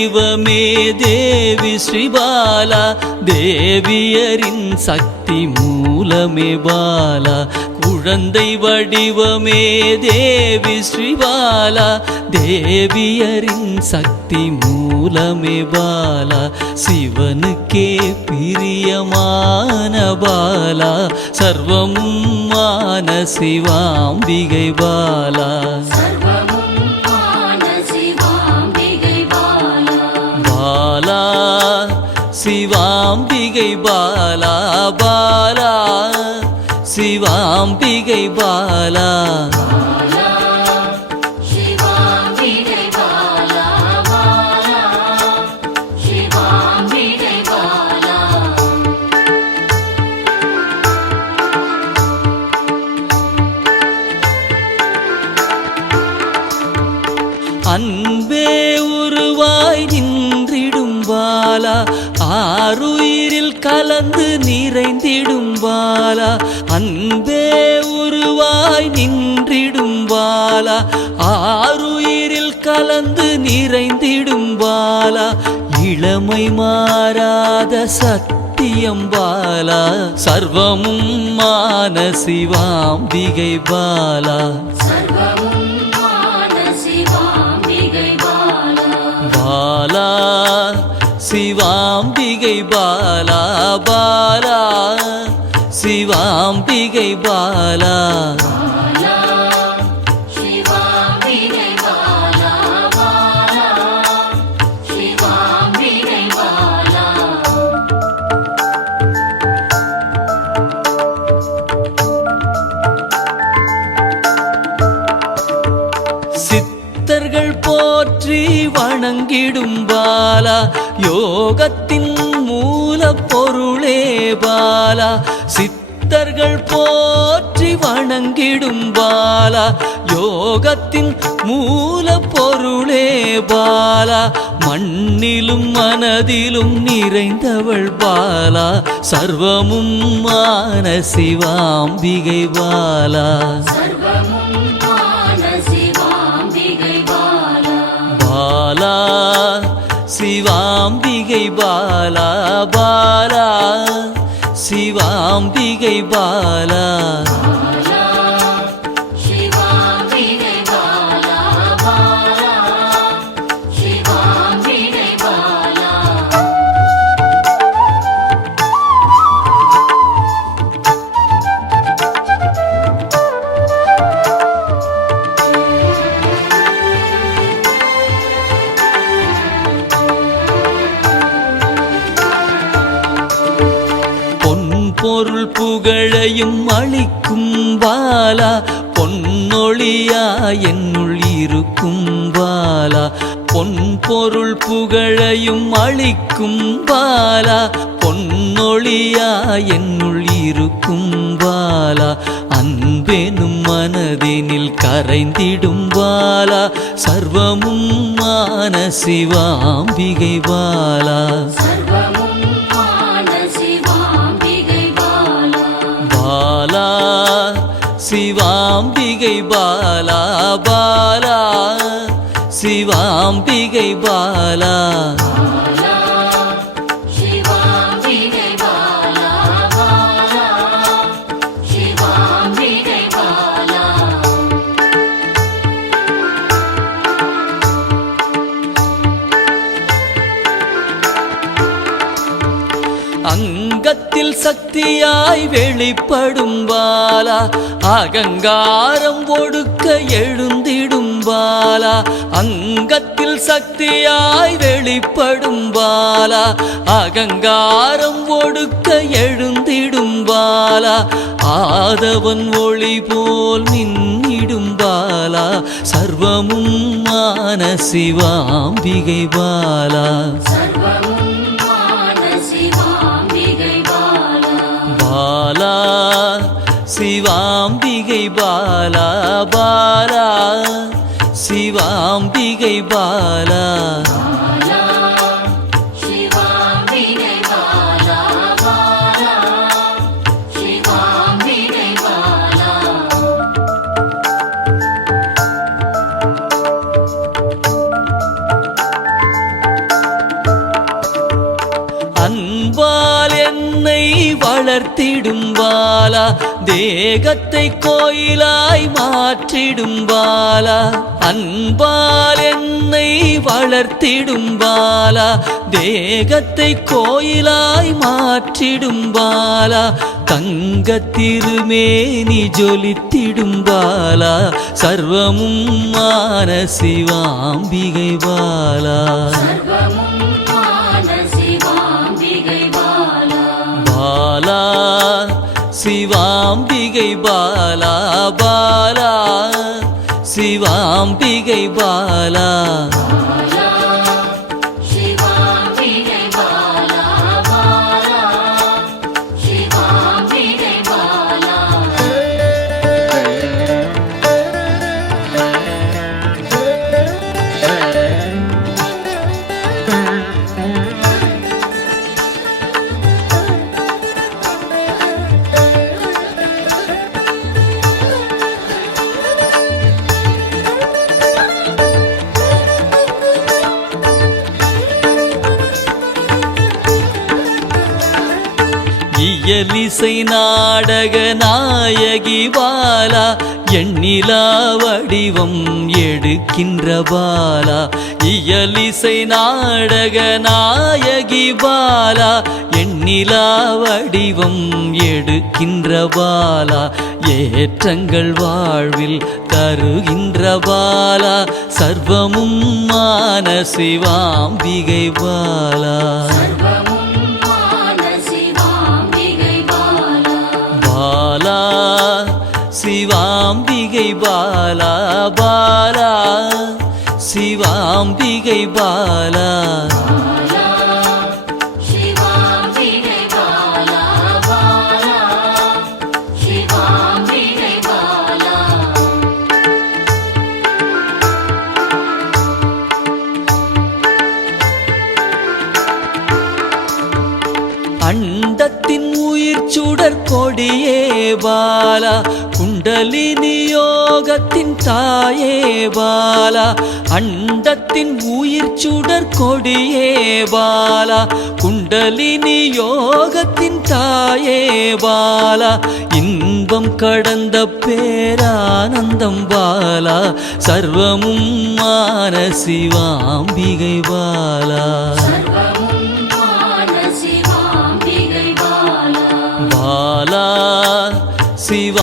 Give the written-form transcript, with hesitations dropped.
வடிவமே தேவி ஸ்ரீபாலா, தேவியரின் சக்தி மூலமே பாலா. குழந்தை வடிவமே தேவி ஸ்ரீபாலா, தேவியரின் சக்தி மூலமே பாலா. சிவனுக்கே பிரியமான பாலா, சர்வமும் மான சிவாம்பிகை பாலா. பாலா சிவாம்பிகை பாலா, பாலா சிவாம்பிகை பாலா. அன்பே உருவாய் நின்றிடும் பாலா, ஆருயிரில் கலந்து நிறைந்திடும் பாலா. அன்பே உருவாய் நின்றிடும் பாலா, ஆருயிரில் கலந்து நிறைந்திடும் பாலா. இளமை மாறாத சத்தியம் பாலா, சர்வமும் மான சிவாம்பிகை பாலா. பாலா சிவாம்பிகை பாலா, பாலா சிவாம்பிகை பாலா. சித்தர்கள் போற்றி வணங்கிடும் பாலா, யோகத்தின் மூல பொருளே பாலா. சித்தர்கள் போற்றி வணங்கிடும் பாலா, யோகத்தின் மூல பொருளே பாலா. மண்ணிலும் மனதிலும் நிறைந்தவள் பாலா, சர்வமும் மான சிவாம்பிகை பாலா. பாலா சிவாம்பிகை பாலா, பாலா சிவாம்பிகை பாலா. பொருள் புகழையும் அளிக்கும் பாலா, பொன்னொழியா என்னுள் இருக்கும் பாலா. பொன் பொருள் புகழையும் அளிக்கும் பாலா, பொன்னொழியா என்னுள் இருக்கும் பாலா. அன்பெனும் மனதினில் கரைந்திடும் பாலா, சர்வமும் மான சிவாம்பிகை பாலா. பாலா சிவாம்பிகை பாலா, பாலா சிவாம்பிகை பாலா. அங்கத்தில் சக்தியாய் வெளிப்படும் பாலா, அகங்காரம் ஒடுக்க எழுந்திடும் பாலா. அங்கத்தில் சக்தியாய் வெளிப்படும் பாலா, அகங்காரம் ஒடுக்க எழுந்திடும் பாலா. ஆதவன் ஒளி போல் மின்னிடும் பாலா, சர்வமும் மான சிவாம்பிகை பாலா. பாலா சிவாம்பிகை பாலா, பாலா சிவாம்பிகை பாலா. வளர்த்திடும் பாலா தேகத்தை கோயிலாய் மாற்றிடும் பாலா அன்பால் என்னை வளர்த்திடும் பாலா தேகத்தை கோயிலாய் மாற்றிடும் பாலா தங்க திருமேனி ஜொலித்திடும் பாலா சர்வமும் மான சிவாம்பிகை பாலா பாலா சிவாம்பிகை பாலா பாலா சிவாம்பிகை பாலா இயலிசை நாடக நாயகி பாலா எண்ணிலா வடிவம் எடுக்கின்ற பாலா இயலிசை நாடக நாயகி பாலா எண்ணிலா வடிவம் எடுக்கின்ற பாலா ஏற்றங்கள் வாழ்வில் தருகின்ற பாலா சர்வமும் மான சிவாம்பிகை பாலா பாலா சிவாம்பிகை பாலா பாலா சிவாம்பிகை பாலா அண்டத்தின் உயிர் சுடர் கொடியே பாலா குண்டலினி யோகத்தின் தாயே பாலா அண்டத்தின் உயிர் சுடர் கொடியே பாலா குண்டலினி யோகத்தின் தாயே பாலா இன்பம் கடந்த பேரானந்தம் பாலா சர்வமும் மான சிவாம்பிகை பாலா